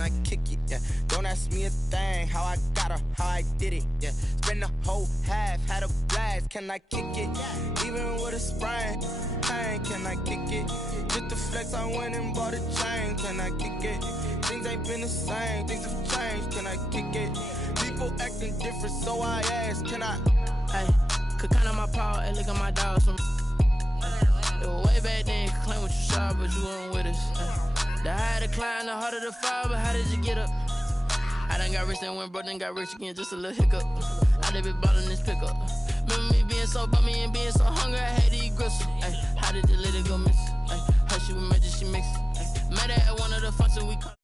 can I kick it? Yeah, don't ask me a thing, how I got her, how I did it. Yeah, spend the whole half, had a blast, can I kick it? Even with a sprain, pain, can I kick it? Just the flex, I went and bought a chain, can I kick it? Things ain't been the same, things have changed, can I kick it? People acting different, so I ask, can I? Hey, could count on my power, hey, look at my dogs from. It was way back then, could claim what you saw, but you weren't with us. The higher the climb, the harder the fall, but how did you get up? I done got rich and went broke, then got rich again, just a little hiccup. I done been ballin' this pickup. Remember me being so bummy and being so hungry, I had to eat gristle. Ay, how did the lady go miss? Ay, how she was magic, she mixed. Met her at one of the functions we call.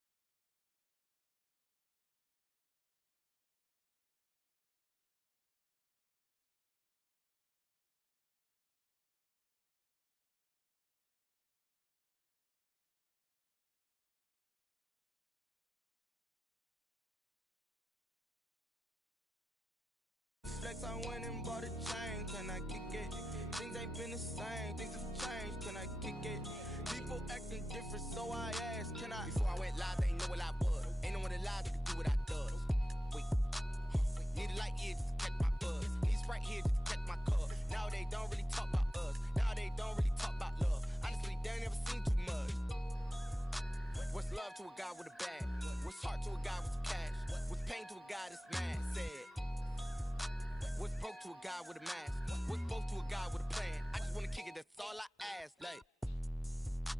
Flex, I went and bought a chain, can I kick it? Things ain't been the same, things have changed, can I kick it? People acting different, so I asked, can I? Before I went live, they ain't know what I was. Ain't no one alive that could do what I does. Wait, need a light here just to catch my buzz. Need right here just to catch my cup. Now they don't really talk about us. Now they don't really talk about love. Honestly, they ain't never seen too much. What's love to a guy with a bag? What's heart to a guy with some cash? What's pain to a guy that's mad? Said. What's broke to a guy with a mask? What's both to a guy with a plan? I just wanna kick it, that's all I ask. Like,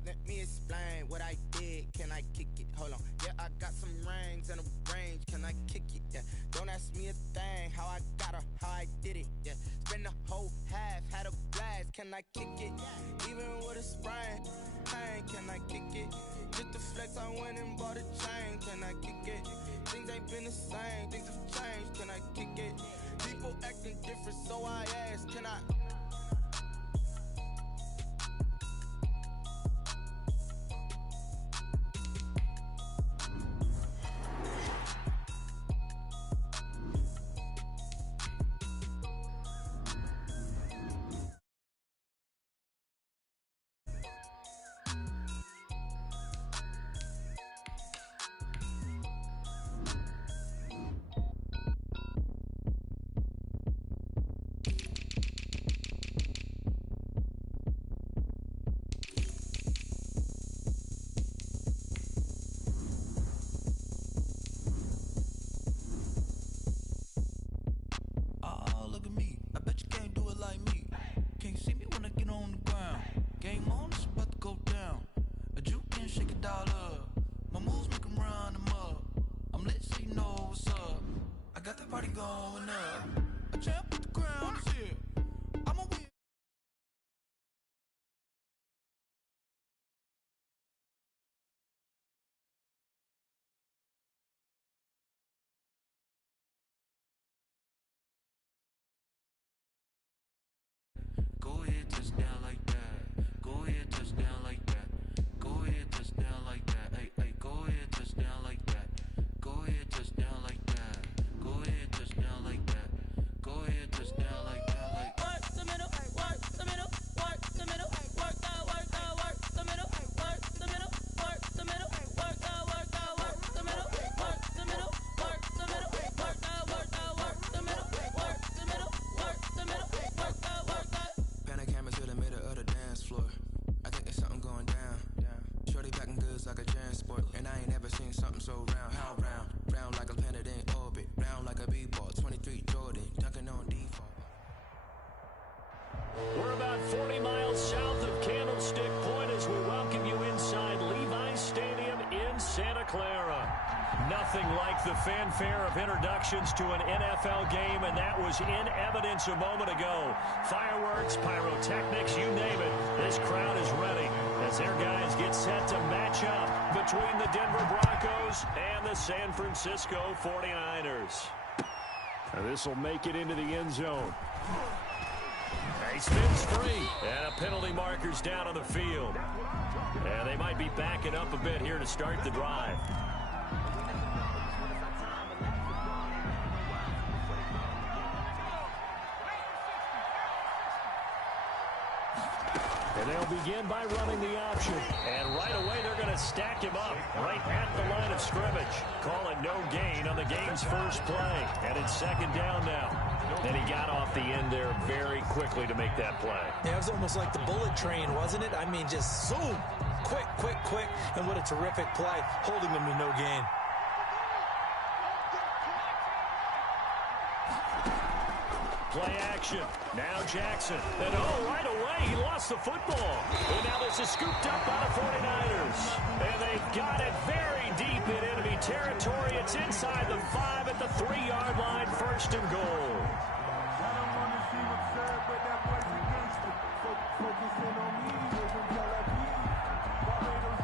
let me explain what I did. Can I kick it? Hold on. Yeah, I got some rings and a range. Can I kick it? Yeah. Don't ask me a thing. How I got her, how I did it. Yeah. Spend the whole half, had a blast. Can I kick it? Even with a sprain, pain. Can I kick it? Just the flex, I went and bought a chain. Can I kick it? Things ain't been the same. Things have changed. Can I kick it? People acting different, so I ask, can I? Go ahead, touch down like that. Go ahead, touch down like that. Go ahead, touch down like that. Hey, hey, go ahead, touch down like that. Go ahead, touch down like that. Go ahead, touch down like that. Go ahead, touch down like that. Like Work the middle, work the middle, work the middle, work the middle, work the middle, work the middle, work the middle, work the middle, work the middle, work the middle, work the middle, work the middle, work the middle, work the middle, work the. Panic camera to the middle of the dance floor. I think there's something going down. Shorty packing goods like a transport, and I ain't never seen something so round. How round? Round like a planet in orbit, round like a b-ball. 23 Jordan, dunking on default. We're about 40 miles south of Candlestick Point as we welcome you inside Levi's Stadium in Santa Clara. Nothing like the fanfare of introductions to an NFL game, and that was in evidence a moment ago. Fireworks, pyrotechnics, you name it. This crowd is ready as their guys get set to match up between the Denver Broncos and the San Francisco 49ers. This will make it into the end zone. He spins free, and a penalty marker's down on the field. And they might be backing up a bit here to start the drive. And they'll begin by running the option. And right away, they're going to stack him up right at the line of of scrimmage. Calling no gain on the game's first play. And it's second down now. And he got off the end there very quickly to make that play. Yeah, it was almost like the bullet train, wasn't it? I mean, just zoom. Quick, quick, quick. And what a terrific play, holding them to no gain. Play action. Now Jackson. And right away, he lost the football. And now this is scooped up by the 49ers. And they've got it very deep in enemy territory. It's inside the 5 at the 3-yard line, first and goal.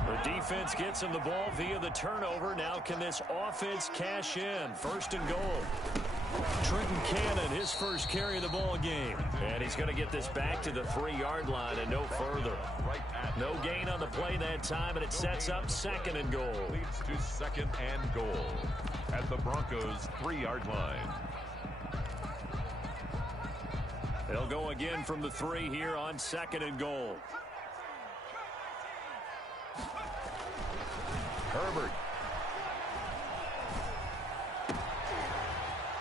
The defense gets him the ball via the turnover. Now can this offense cash in? First and goal. Trenton Cannon, his first carry of the ball game. And he's going to get this back to the 3-yard line and no further. No gain on the play that time, and it sets up second and goal. Leads to second and goal at the Broncos' 3-yard line. They'll go again from the 3 here on second and goal. Herbert.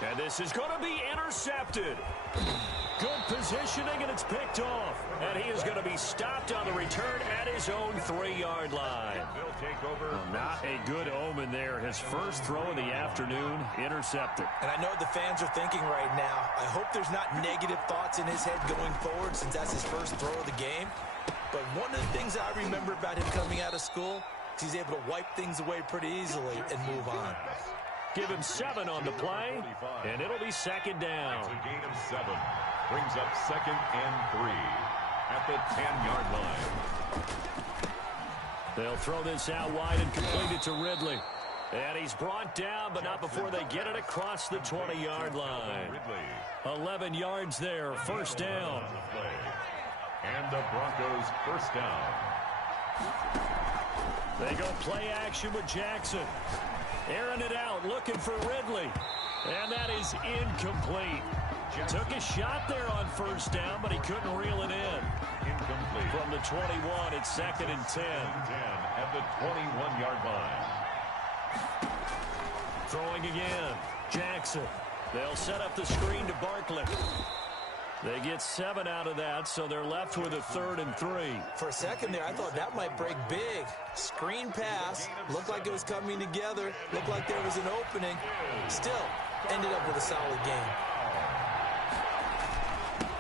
And this is going to be intercepted. Good positioning, and it's picked off. And he is going to be stopped on the return at his own 3-yard line. They'll take over. Not a good omen there. His first throw of the afternoon, intercepted. And I know the fans are thinking right now, I hope there's not negative thoughts in his head going forward since that's his first throw of the game. But one of the things I remember about him coming out of school is he's able to wipe things away pretty easily and move on. Give him 7 on the play, and it'll be second down. It's a gain of 7. Brings up second and 3 at the 10-yard line. They'll throw this out wide and complete it to Ridley. And he's brought down, but not before they get it across the 20-yard line. 11 yards there, first down. And the Broncos first down. They go play action with Jackson. Airing it out, looking for Ridley. And that is incomplete. Took a shot there on first down, but he couldn't reel it in. Incomplete. From the 21, it's second and 10. At the 21-yard line. Throwing again. Jackson. They'll set up the screen to Barkley. They get 7 out of that, so they're left with a 3rd and 3. For a second there, I thought that might break big. Screen pass. Looked like it was coming together. Looked like there was an opening. Still, ended up with a solid game.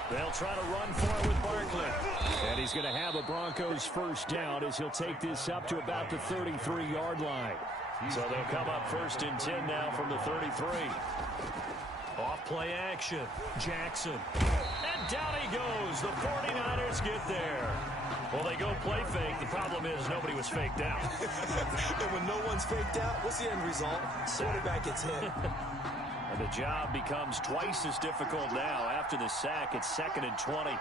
They'll try to run for it with Barkley. And he's going to have a Broncos first down as he'll take this up to about the 33-yard line. So they'll come up first and 10 now from the 33. Off play action. Jackson. And down he goes. The 49ers get there. Well, they go play fake. The problem is nobody was faked out. And when no one's faked out, what's the end result? Quarterback gets hit. And the job becomes twice as difficult now. After the sack, it's second and 20.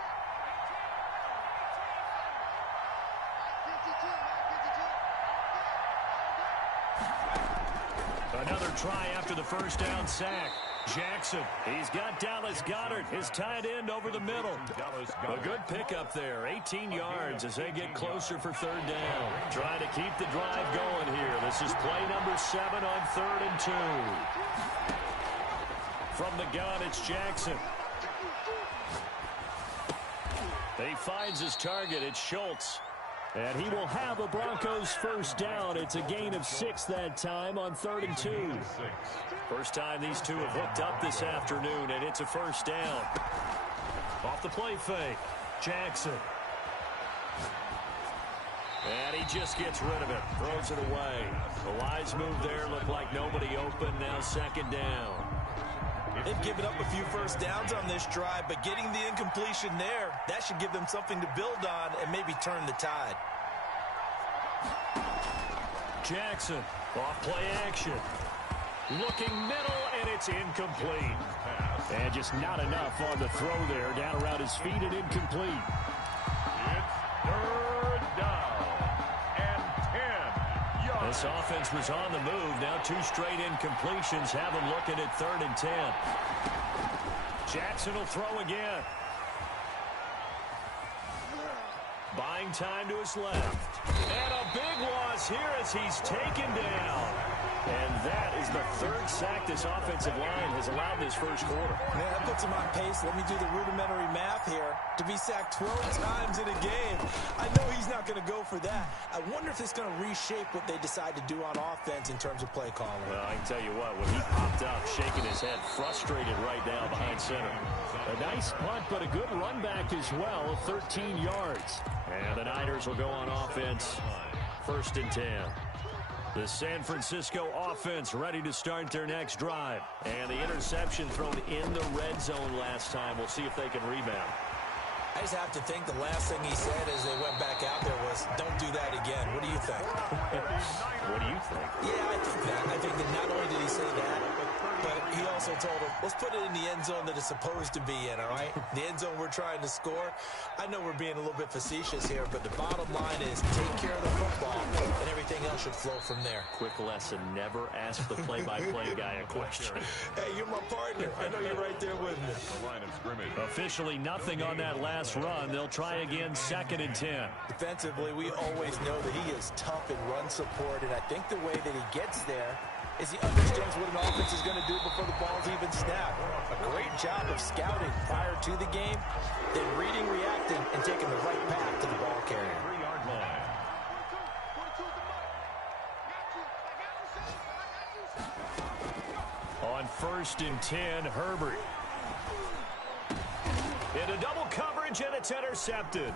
Another try after the first down sack. Jackson, he's got Dallas Goedert, his tight end over the middle. A good pickup there, 18 yards as they get closer for third down. Trying to keep the drive going here. This is play number 7 on 3rd and 2. From the gun, it's Jackson. He finds his target. It's Schultz. And he will have a Broncos first down. It's a gain of 6 that time on 3rd and 2. First time these two have hooked up this afternoon, and it's a first down. Off the play fake, Jackson. And he just gets rid of it, throws it away. The wise move there, looked like nobody open, now second down. They've given up a few first downs on this drive, but getting the incompletion there, that should give them something to build on and maybe turn the tide. Jackson, off play action. Looking middle, and it's incomplete. And just not enough on the throw there. Down around his feet and incomplete. It's 3rd down and 10 yards. This offense was on the move. Now 2 straight incompletions have them looking at 3rd and 10. Jackson will throw again. Buying time to his left. And a big loss here as he's taken down. that is the third sack this offensive line has allowed in this first quarter. Man, that puts him on pace. Let me do the rudimentary math here. To be sacked 12 times in a game, I know he's not going to go for that. I wonder if it's going to reshape what they decide to do on offense in terms of play calling. Well, I can tell you what, when he popped up, shaking his head, frustrated right now behind center. A nice punt, but a good run back as well, 13 yards. And the Niners will go on offense, 1st and 10. The San Francisco offense ready to start their next drive. And the interception thrown in the red zone last time. We'll see if they can rebound. I just have to think the last thing he said as they went back out there was, don't do that again. What do you think? What do you think? Yeah, I think that. I think that not only did he say that, but he also told him, let's put it in the end zone that it's supposed to be in, all right? The end zone we're trying to score. I know we're being a little bit facetious here, but the bottom line is take care of the football, and everything else should flow from there. Quick lesson, never ask the play-by-play guy a question. Hey, you're my partner. I know you're right there with me. Officially nothing on that last run. They'll try again, 2nd and 10. Defensively, we always know that he is tough in run support, and I think the way that he gets there is he understands what an offense is going to do before the ball's even snapped. A great job of scouting prior to the game, then reading, reacting, and taking the right path to the ball carrier. 3-yard line. On 1st and 10, Herbert. Into double coverage, and it's intercepted.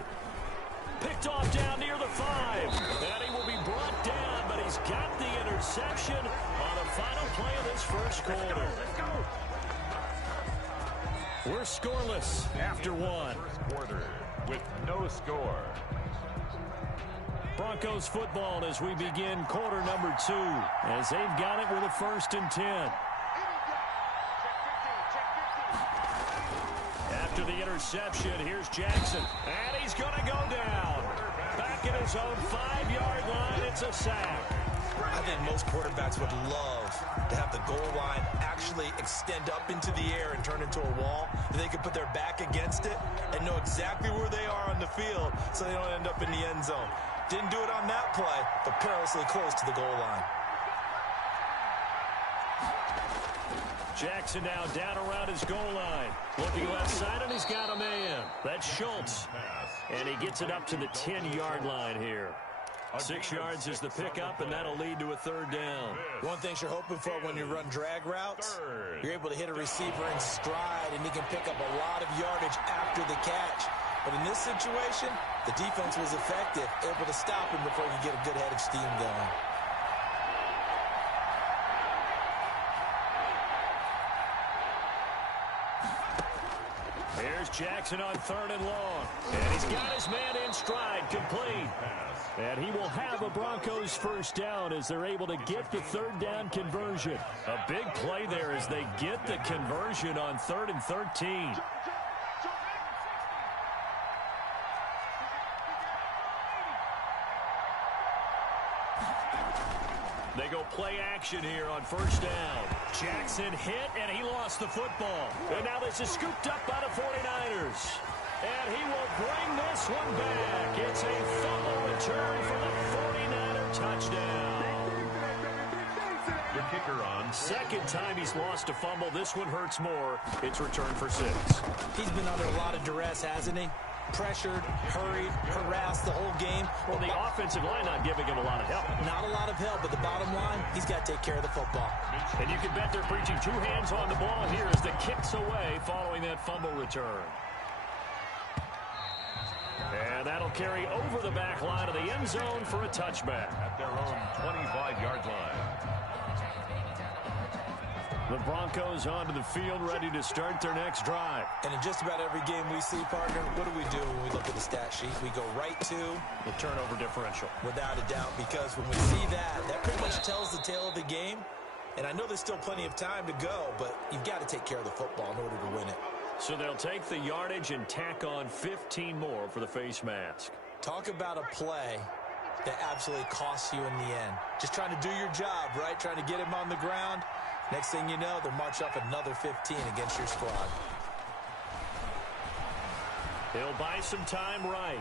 Picked off down near the 5. And he will be brought down, but he's got the interception on the final play of this first quarter. We're scoreless after 1. First quarter with no score. Broncos football as we begin quarter number 2, as they've got it with a 1st and 10. After the interception, here's Jackson, and he's going to go down. Back at his own 5-yard line, it's a sack. I think most quarterbacks would love to have the goal line actually extend up into the air and turn into a wall. They could put their back against it and know exactly where they are on the field so they don't end up in the end zone. Didn't do it on that play, but perilously close to the goal line. Jackson now down around his goal line. Looking left side, and he's got a man. That's Schultz. And he gets it up to the 10-yard line here. 6 yards is the pickup, and that'll lead to a 3rd down. One thing you're hoping for when you run drag routes, you're able to hit a receiver in stride, and he can pick up a lot of yardage after the catch. But in this situation, the defense was effective, able to stop him before he could get a good head of steam going. Here's Jackson on 3rd and long. And he's got his man in stride, complete. And he will have a Broncos 1st down as they're able to get the 3rd down conversion. A big play there as they get the conversion on 3rd and 13. They go play action here on 1st down. Jackson hit, and he lost the football. And now this is scooped up by the 49ers. And he will bring this one back. It's a fumble return for the 49er touchdown. The kicker on. 2nd time he's lost a fumble. This one hurts more. It's returned for 6. He's been under a lot of duress, hasn't he? Pressured, hurried, harassed the whole game. Well, the offensive line not giving him a lot of help. Not a lot of help, but the bottom line, he's got to take care of the football. And you can bet they're preaching 2 hands on the ball here as the kick's away following that fumble return. And that'll carry over the back line of the end zone for a touchback. At their own 25-yard line. The Broncos onto the field, ready to start their next drive. And in just about every game we see, partner, what do we do when we look at the stat sheet? We go right to the turnover differential. Without a doubt, because when we see that, that pretty much tells the tale of the game. And I know there's still plenty of time to go, but you've got to take care of the football in order to win it. So they'll take the yardage and tack on 15 more for the face mask. Talk about a play that absolutely costs you in the end. Just trying to do your job, right? Trying to get him on the ground. Next thing you know, they'll march up another 15 against your squad. He'll buy some time right.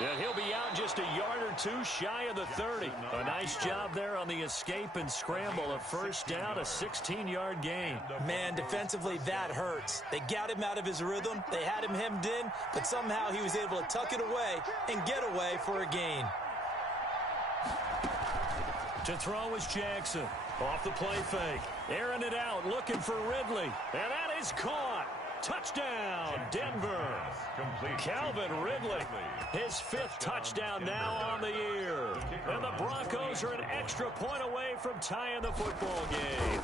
And he'll be out just a yard or two shy of the 30. A nice job there on the escape and scramble. A first down, a 16-yard gain. Man, defensively, that hurts. They got him out of his rhythm. They had him hemmed in, but somehow he was able to tuck it away and get away for a gain. To throw is Jackson. Off the play fake. Airing it out, looking for Ridley. And that is caught. Touchdown, Denver. Calvin Ridley, his 5th touchdown now on the year. And the Broncos are an extra point away from tying the football game.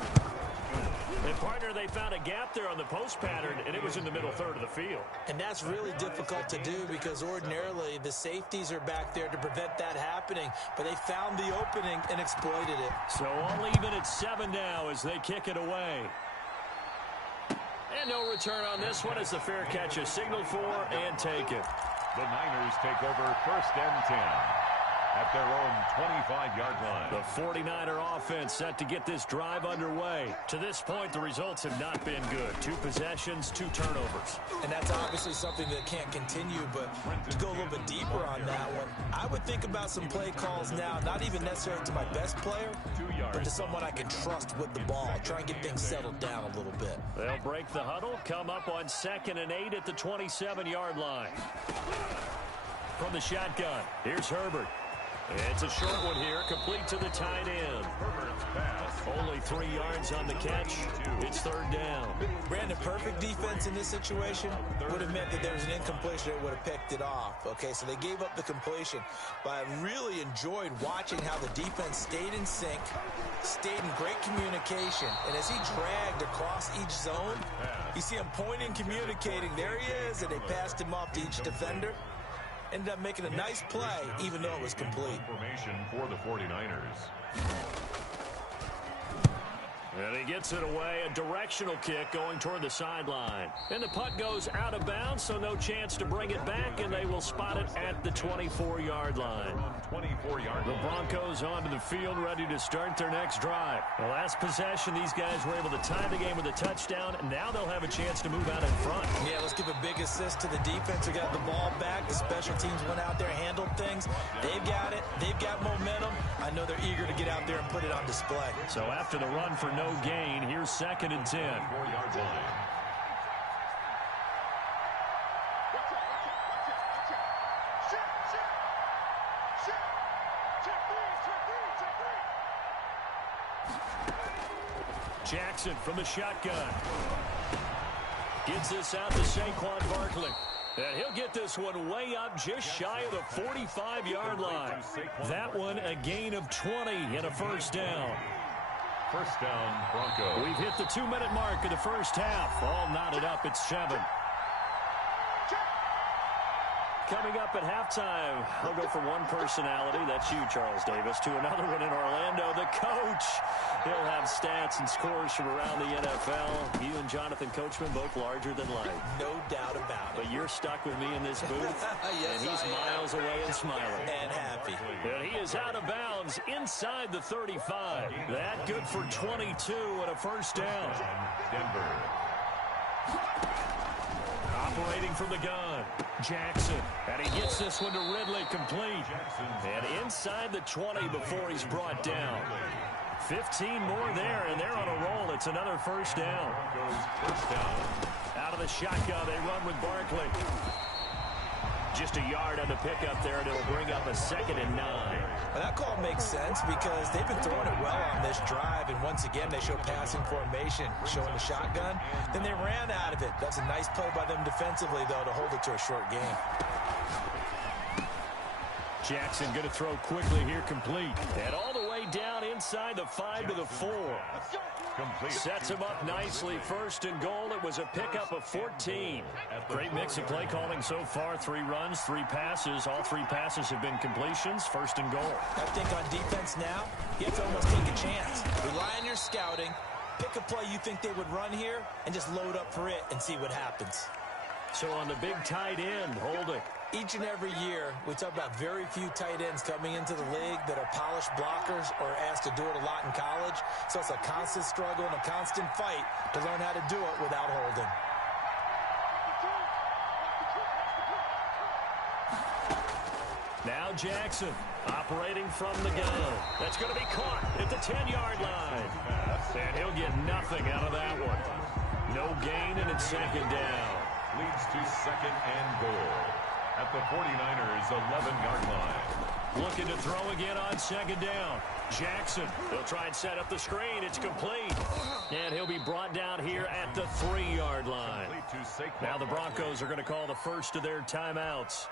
And, partner, they found a gap there on the post pattern, and it was in the middle third of the field. And that's really difficult to do because ordinarily the safeties are back there to prevent that happening. But they found the opening and exploited it. So all even at 7 now as they kick it away. And no return on this one as the fair catch is signaled for and taken. The Niners take over 1st and 10 at their own 25-yard line. The 49er offense set to get this drive underway. To this point, the results have not been good. 2 possessions, 2 turnovers. And that's obviously something that can't continue, but to go a little bit deeper on that one, I would think about some play calls now, not even necessarily to my best player, but to someone I can trust with the ball. Try and get things settled down a little bit. They'll break the huddle, come up on 2nd and 8 at the 27-yard line. From the shotgun, here's Herbert. It's a short one here, complete to the tight end. Only 3 yards on the catch. It's 3rd down. Brandon, perfect defense in this situation would have meant that there was an incompletion that would have picked it off. Okay, so they gave up the completion. But I really enjoyed watching how the defense stayed in sync, stayed in great communication. And as he dragged across each zone, you see him pointing, communicating. There he is, and they passed him off to each defender. Ended up making a nice play, even though it was complete. Formation for the 49ers. And he gets it away, a directional kick going toward the sideline. And the punt goes out of bounds, so no chance to bring it back, and they will spot it at the 24-yard line. The Broncos onto the field, ready to start their next drive. The last possession, these guys were able to tie the game with a touchdown, and now they'll have a chance to move out in front. Yeah, let's give a big assist to the defense who got the ball back. The special teams went out there, handled things. They've got it. They've got momentum. I know they're eager to get out there and put it on display. So after the run for no gain, here's 2nd and 10. 4-yard line. Jackson from the shotgun. Gets this out to Saquon Barkley. And he'll get this one way up just shy of the 45-yard line. That one a gain of 20 and a first down. First down, Broncos. We've hit the 2-minute mark of the first half. All knotted up at 7. Coming up at halftime, I'll go from one personality, that's you, Charles Davis, to another one in Orlando, the coach. He'll have stats and scores from around the NFL. You and Jonathan Coachman, both larger than life. No doubt about it. But you're stuck with me in this booth, Yes, and he's miles away and smiling. And happy. And he is out of bounds inside the 35. That good for 22 and a first down. Denver. Operating from the gun, Jackson. And he gets this one to Ridley, complete. And inside the 20 before he's brought down. 15 more there, and they're on a roll. It's another first down. First down. Out of the shotgun, they run with Barkley. Just a yard on the pickup there, and it'll bring up a 2nd and 9. Well, that call makes sense because they've been throwing it well on this drive, and once again they show passing formation, showing the shotgun. Then they ran out of it. That's a nice play by them defensively, though, to hold it to a short game. Jackson going to throw quickly here, complete. And all the way down inside the 5 to the 4. Complete. Sets him up nicely. 1st and goal. It was a pickup of 14. Great mix of play calling so far. 3 runs, 3 passes. All 3 passes have been completions. 1st and goal. I think on defense now, you have to almost take a chance. Rely on your scouting. Pick a play you think they would run here and just load up for it and see what happens. So on the big tight end, Holding. Each and every year, we talk about very few tight ends coming into the league that are polished blockers or asked to do it a lot in college. So it's a constant struggle and a constant fight to learn how to do it without holding. Now Jackson operating from the gun. That's going to be caught at the 10-yard line. And he'll get nothing out of that one. No gain, and it's second down. Leads to second and goal at the 49ers' 11-yard line. Looking to throw again on second down. Jackson, they'll try and set up the screen. It's complete. And he'll be brought down here at the 3-yard line. Now the Broncos are going to call the first of their timeouts,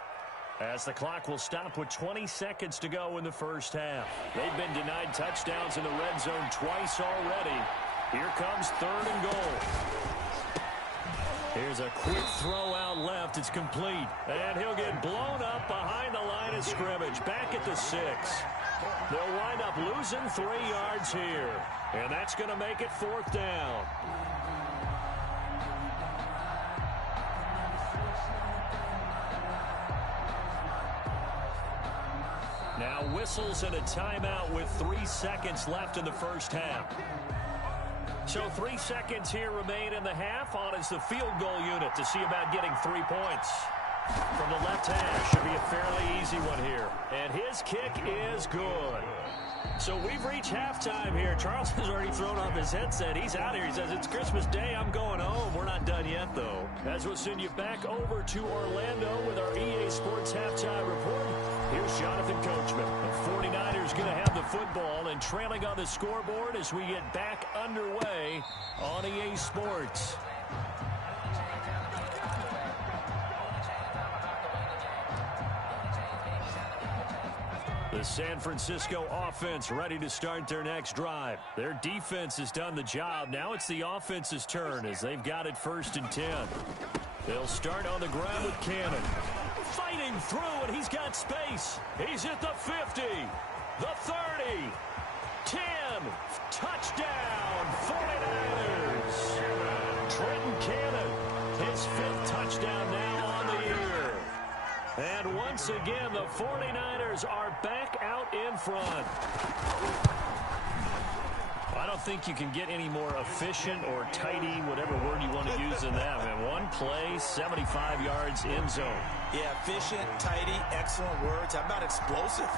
as the clock will stop with 20 seconds to go in the first half. They've been denied touchdowns in the red zone twice already. Here comes third and goal. Here's a quick throw out left. It's complete. And he'll get blown up behind the line of scrimmage. Back at the 6. They'll wind up losing 3 yards here. And that's going to make it fourth down. Now whistles and a timeout with 3 seconds left in the first half. So 3 seconds here remain in the half. On is the field goal unit to see about getting 3 points. From the left hash, should be a fairly easy one here. And his kick is good. So we've reached halftime here. Charles has already thrown off his headset. He's out here. He says, it's Christmas Day. I'm going home. We're not done yet, though. As we'll send you back over to Orlando with our EA Sports Halftime Report. Here's Jonathan Coachman. The 49ers going to have the football and trailing on the scoreboard as we get back underway on EA Sports. The San Francisco offense ready to start their next drive. Their defense has done the job. Now it's the offense's turn as they've got it 1st and 10. They'll start on the ground with Cannon. Fighting through, and he's got space. He's at the 50, the 30, 10. Touchdown, 49ers. Trenton Cannon, his 5th touchdown now on the year. And once again, the 49ers are back out in front. I don't think you can get any more efficient or tidy, whatever word you want to use in that. Man, one play, 75 yards in zone. Yeah, efficient, tidy, excellent words. How about explosive?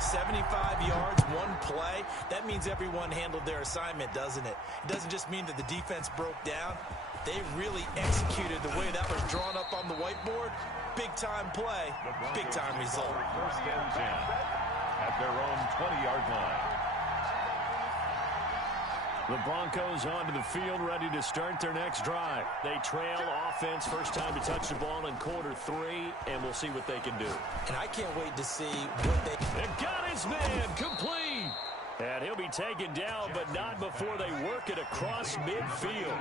75 yards, one play. That means everyone handled their assignment, doesn't it? It doesn't just mean that the defense broke down. They really executed the way that was drawn up on the whiteboard. Big-time play, big-time result. 1st and 10 at their own 20-yard line. The Broncos onto the field, ready to start their next drive. They trail offense, first time to touch the ball in quarter 3, and we'll see what they can do. And I can't wait to see what they... And got his man, complete. And he'll be taken down, but not before they work it across midfield.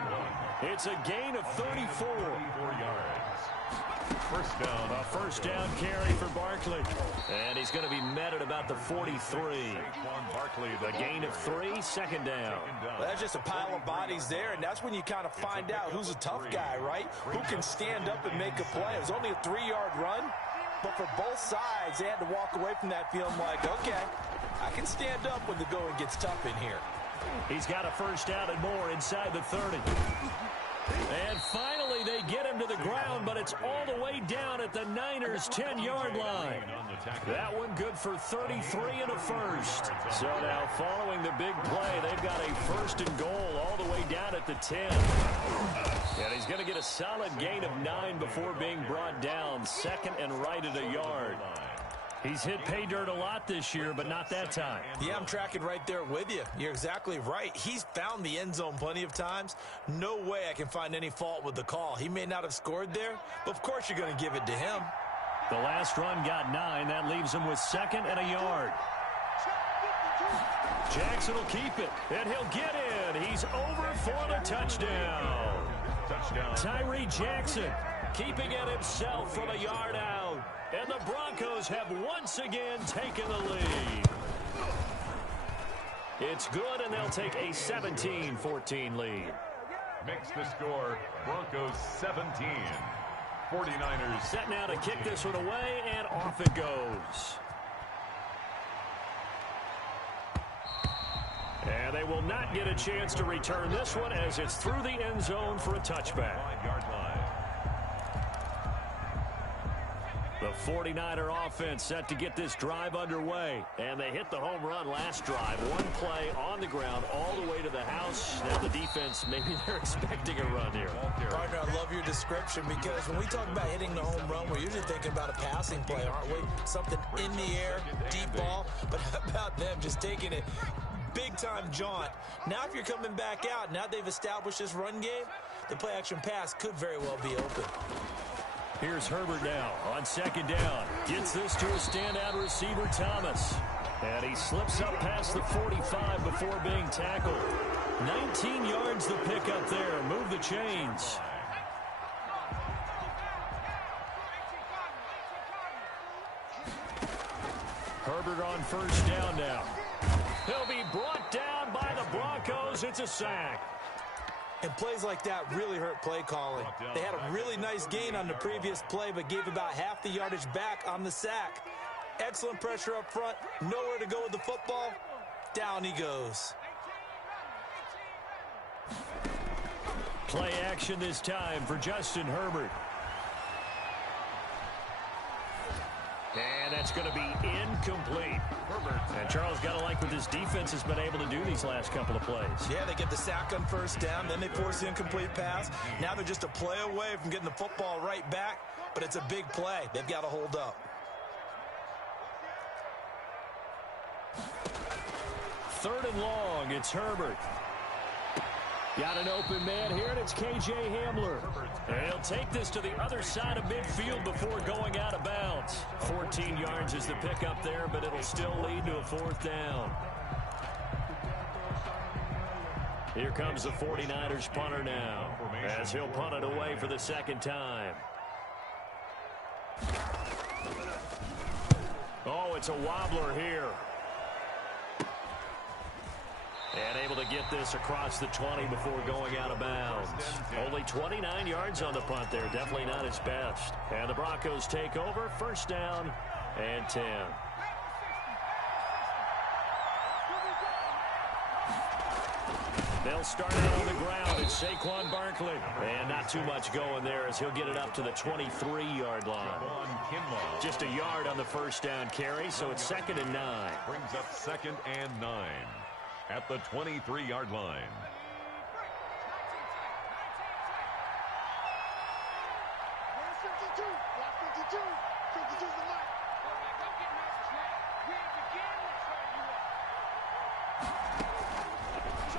It's a gain of 34. 34 yards. First down. A first down carry for Barkley. And he's going to be met at about the 43. A gain of 3, second down. Well, that's just a pile of bodies there, and that's when you kind of find out who's a tough guy, right? Who can stand up and make a play. It was only a 3-yard run, but for both sides, they had to walk away from that feeling like, okay, I can stand up when the going gets tough in here. He's got a first down and more inside the 30. And finally, they get him to the ground, but it's all the way down at the Niners' 10-yard line. That one good for 33 and a first. So now following the big play, they've got a 1st and goal all the way down at the 10. And he's going to get a solid gain of 9 before being brought down, 2nd and right at a yard. He's hit pay dirt a lot this year, but not that time. Yeah, I'm tracking right there with you. You're exactly right. He's found the end zone plenty of times. No way I can find any fault with the call. He may not have scored there, but of course you're going to give it to him. The last run got 9. That leaves him with 2nd and a yard. Jackson will keep it, and he'll get in. He's over for the touchdown. Tyree Jackson keeping it himself from a yard out. And the Broncos have once again taken the lead. It's good, and they'll take a 17-14 lead. Makes the score Broncos 17. 49ers set now to kick this one away, and off it goes. And they will not get a chance to return this one as it's through the end zone for a touchback. 5-yard line. The The 49er offense set to get this drive underway. And they hit the home run last drive. One play on the ground all the way to the house. Now the defense, maybe they're expecting a run here. Partner, I love your description because when we talk about hitting the home run, we're usually thinking about a passing play, aren't we? Something in the air, deep ball. But how about them just taking it big-time jaunt? Now if you're coming back out, now they've established this run game, the play-action pass could very well be open. Here's Herbert now on second down. Gets this to a standout receiver, Thomas. And he slips up past the 45 before being tackled. 19 yards the pickup there. Move the chains. Herbert on first down now. He'll be brought down by the Broncos. It's a sack. And plays like that really hurt play calling. They had a really nice gain on the previous play, but gave about half the yardage back on the sack. Excellent pressure up front. Nowhere to go with the football. Down he goes. Play action this time for Justin Herbert. And that's going to be incomplete. And Charles got to like what this defense has been able to do these last couple of plays. Yeah, they get the sack on first down, then they force the incomplete pass. Now they're just a play away from getting the football right back, but it's a big play. They've got to hold up. Third and long, it's Herbert. Got an open man here, and it's K.J. Hamler. And he'll take this to the other side of midfield before going out of bounds. 14 yards is the pickup there, but it'll still lead to a fourth down. Here comes the 49ers punter now, as he'll punt it away for the second time. Oh, it's a wobbler here. And able to get this across the 20 before going out of bounds. Only 29 yards on the punt there. Definitely not his best. And the Broncos take over. First down and 10. They'll start out on the ground. It's Saquon Barkley. And not too much going there as he'll get it up to the 23-yard line. Just a yard on the first down carry, so it's 2nd and 9. Brings up 2nd and 9. At the 23-yard line.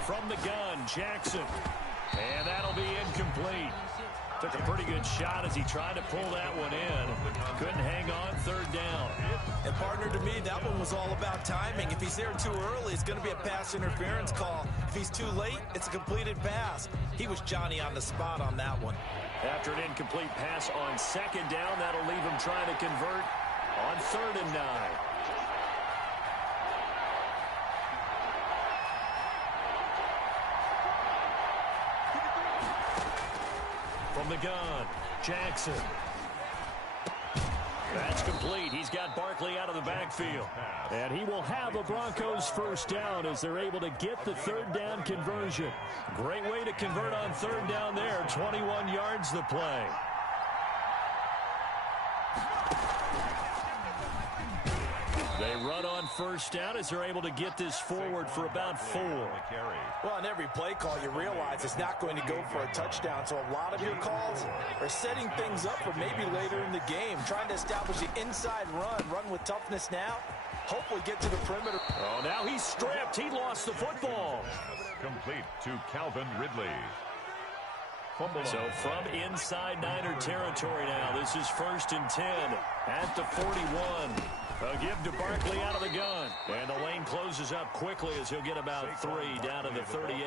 From the gun, Jackson. And that'll be incomplete. Took a pretty good shot as he tried to pull that one in. Couldn't hang on, third down. And partner, to me, that one was all about timing. If he's there too early, it's going to be a pass interference call. If he's too late, it's a completed pass. He was Johnny on the spot on that one. After an incomplete pass on second down, that'll leave him trying to convert on 3rd and 9. From the gun, Jackson. That's complete. He's got Barkley out of the backfield. And he will have a Broncos first down as they're able to get the third down conversion. Great way to convert on third down there. 21 yards the play. They run on first down as they're able to get this forward for about 4. Well, on every play call, you realize it's not going to go for a touchdown. So a lot of your calls are setting things up for maybe later in the game, trying to establish the inside run with toughness now. Hopefully get to the perimeter. Oh, now he's stripped. He lost the football. Complete to Calvin Ridley. So from inside Niner territory now, this is 1st and 10 at the 41. A give to Barkley out of the gun. And the lane closes up quickly as he'll get about 3 down to the 38.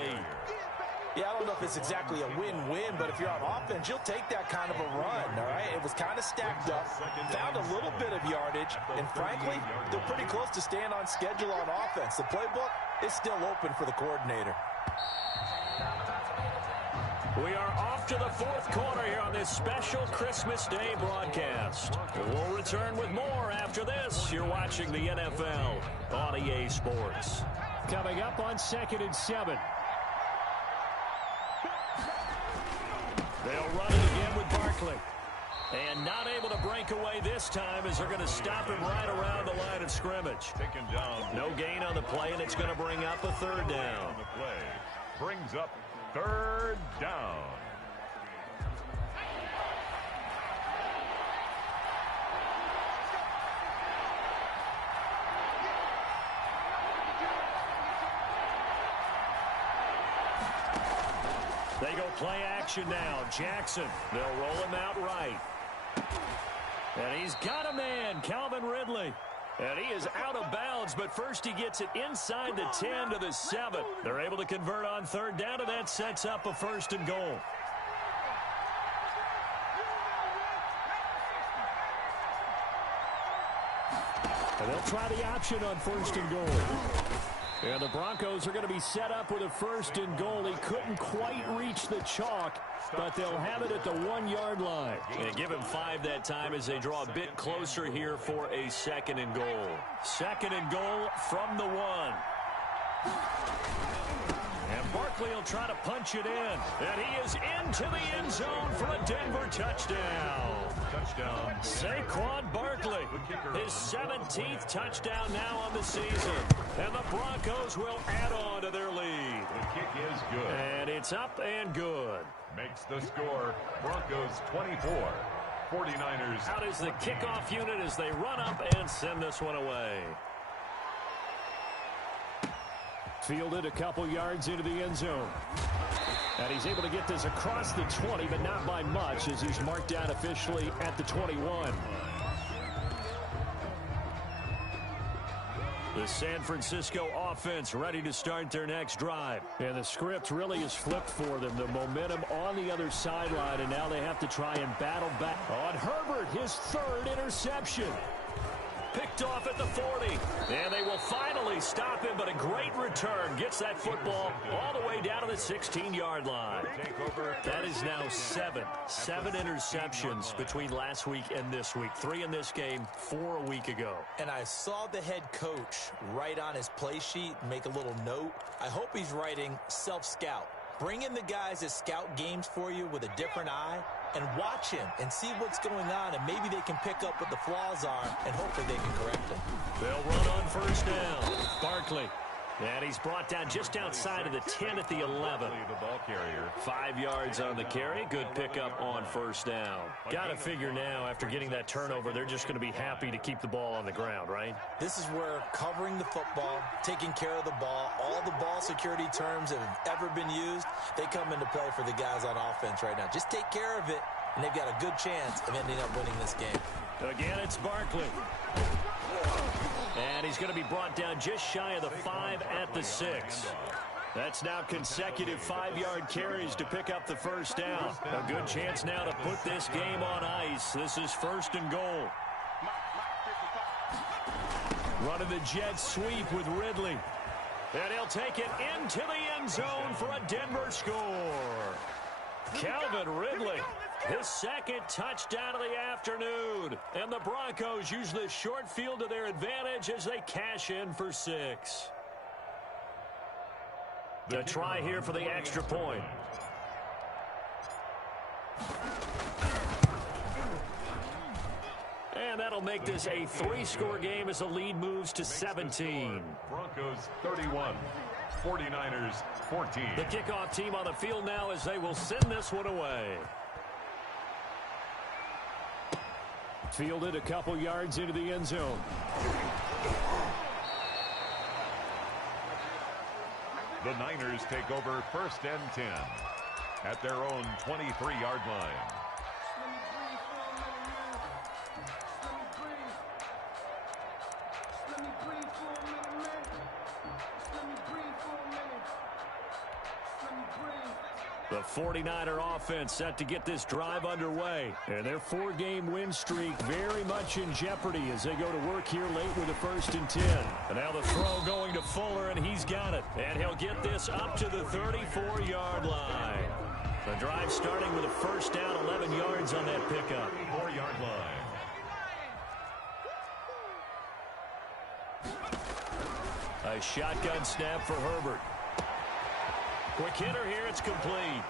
Yeah, I don't know if it's exactly a win-win, but if you're on offense, you'll take that kind of a run, all right? It was kind of stacked up, found a little bit of yardage, and frankly, they're pretty close to staying on schedule on offense. The playbook is still open for the coordinator. We are off to the 4th quarter here on this special Christmas Day broadcast. We'll return with more after this. You're watching the NFL on EA Sports. Coming up on 2nd and 7. They'll run it again with Barkley. And not able to break away this time as they're going to stop him right around the line of scrimmage. Taken down. No gain on the play, and it's going to bring up a third down. On the play. Brings up third down. They go play action now. Jackson, they'll roll him out right. And he's got a man, Calvin Ridley. And he is out of bounds, but first he gets it inside the 10 to the 7. They're able to convert on third down, and that sets up a 1st and goal. And they'll try the option on 1st and goal. And the Broncos are going to be set up with a 1st and goal. He couldn't quite reach the chalk, but they'll have it at the 1-yard line. And give him 5 that time as they draw a bit closer here for a 2nd and goal. 2nd and goal from the 1. And Barkley will try to punch it in. And he is into the end zone for a Denver touchdown. Touchdown. Saquon Barkley, his 17th touchdown now on the season. And the Broncos will add on to their lead. The kick is good. And it's up and good. Makes the score Broncos 24. 49ers. Out is the kickoff unit as they run up and send this one away. Fielded a couple yards into the end zone. And he's able to get this across the 20, but not by much as he's marked down officially at the 21. The San Francisco offense ready to start their next drive. And the script really is flipped for them. The momentum on the other sideline, and now they have to try and battle back. On Herbert, his 3rd interception. Picked off at the 40. And they will finally stop him, but a great return. Gets that football all the way down to the 16-yard line. That is now 7 interceptions between last week and this week. 3 in this game, 4 a week ago. And I saw the head coach write on his play sheet, make a little note. I hope he's writing self-scout. Bring in the guys that scout games for you with a different eye and watch him and see what's going on, and maybe they can pick up what the flaws are, and hopefully they can correct them. They'll run on 1st down. Barkley. And he's brought down just outside of the 10 at the 11. The ball carrier. 5 yards on the carry. Good pickup on 1st down. Got to figure now, after getting that turnover, they're just going to be happy to keep the ball on the ground, right? This is where covering the football, taking care of the ball, all the ball security terms that have ever been used, they come into play for the guys on offense right now. Just take care of it, and they've got a good chance of ending up winning this game. Again, it's Barkley. And he's going to be brought down just shy of the 5 at the 6. That's now consecutive 5-yard carries to pick up the 1st down. A good chance now to put this game on ice. This is 1st and goal. Running the jet sweep with Ridley. And he'll take it into the end zone for a Denver score. Calvin Ridley, his 2nd touchdown of the afternoon. And the Broncos use this short field to their advantage as they cash in for 6. The try here for the extra point. And that'll make this a 3-score game as the lead moves to 17. Broncos 31. 49ers 14. The kickoff team on the field now as they will send this one away. Fielded a couple yards into the end zone. The Niners take over 1st and 10 at their own 23-yard line. The 49er offense set to get this drive underway. And their 4-game win streak very much in jeopardy as they go to work here late with a 1st and 10. And now the throw going to Fuller, and he's got it. And he'll get this up to the 34-yard line. The drive starting with a 1st down, 11 yards on that pickup. 4-yard line. A shotgun snap for Herbert. Quick hitter here, it's complete.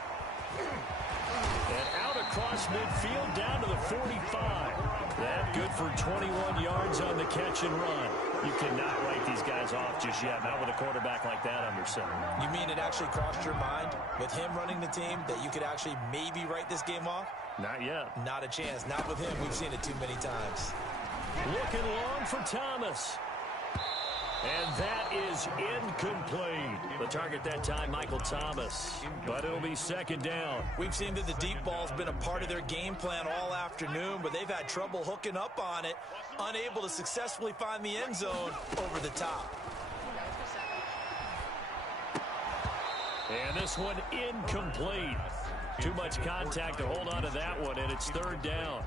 And out across midfield down to the 45. That good for 21 yards on the catch and run. You cannot write these guys off just yet, not with a quarterback like that under center. You mean it actually crossed your mind with him running the team that you could actually maybe write this game off? Not yet. Not a chance. Not with him. We've seen it too many times. Looking long for Thomas. And that is incomplete. The target that time, Michael Thomas. But it'll be second down. We've seen that the deep ball's been a part of their game plan all afternoon, but they've had trouble hooking up on it, unable to successfully find the end zone over the top. And this one incomplete. Too much contact to hold on to that one, and it's third down.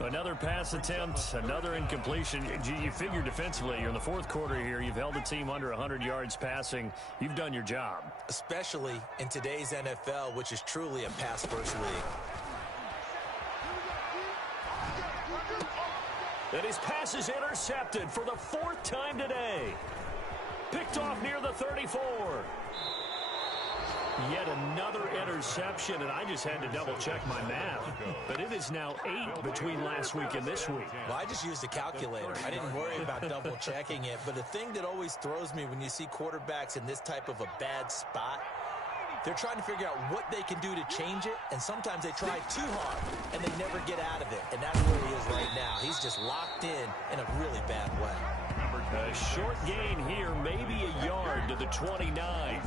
Another pass attempt, another incompletion. You figure defensively, you're in the fourth quarter here. You've held the team under 100 yards passing. You've done your job. Especially in today's NFL, which is truly a pass-first league. And his pass is intercepted for the fourth time today. Picked off near the 34. Yet another interception, and I just had to double-check my math. But it is now 8 between last week and this week. Well, I just used a calculator. I didn't worry about double-checking it. But the thing that always throws me when you see quarterbacks in this type of a bad spot, they're trying to figure out what they can do to change it, and sometimes they try too hard, and they never get out of it. And that's where he is right now. He's just locked in a really bad way. A short gain here, maybe a yard to the 29.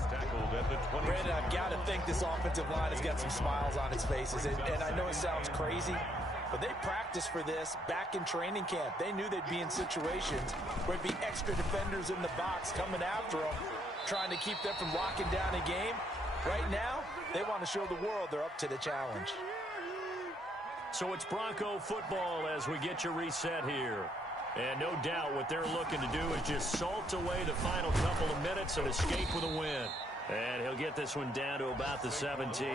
Brandon, I've got to think this offensive line has got some smiles on its faces. And I know it sounds crazy, but they practiced for this back in training camp. They knew they'd be in situations where there'd be extra defenders in the box coming after them, trying to keep them from locking down a game. Right now, they want to show the world they're up to the challenge. So it's Bronco football as we get you reset here. And no doubt what they're looking to do is just salt away the final couple of minutes and escape with a win. And he'll get this one down to about the 17.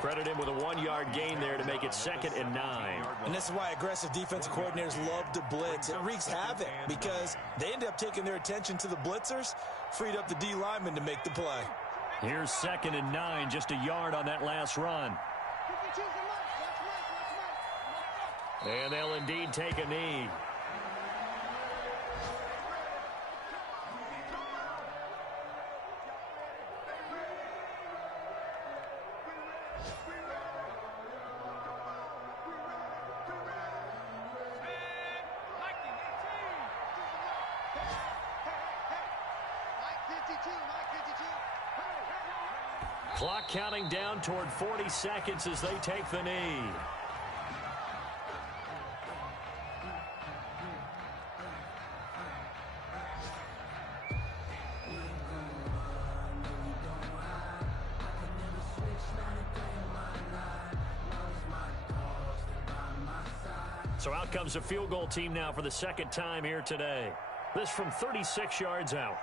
Credit him with a 1-yard gain there to make it 2nd and 9. And this is why aggressive defensive coordinators love to blitz. It wreaks havoc because they end up taking their attention to the blitzers, freed up the D lineman to make the play. Here's 2nd and 9, just a yard on that last run. And they'll indeed take a knee. Clock counting down toward 40 seconds as they take the knee. So out comes a field goal team now for the second time here today. This from 36 yards out.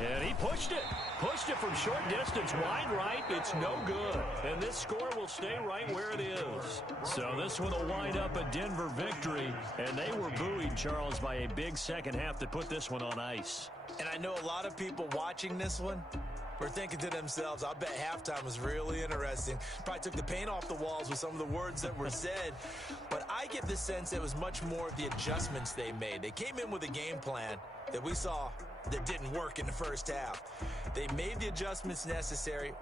And he pushed it from short distance, wide right. It's no good. And this score will stay right where it is. So this one will wind up a Denver victory. And they were buoyed, Charles, by a big second half that put this one on ice. And I know a lot of people watching this one were thinking to themselves, I bet halftime was really interesting. Probably took the paint off the walls with some of the words that were said. But I get the sense it was much more of the adjustments they made. They came in with a game plan that we saw that didn't work in the first half. They made the adjustments necessary.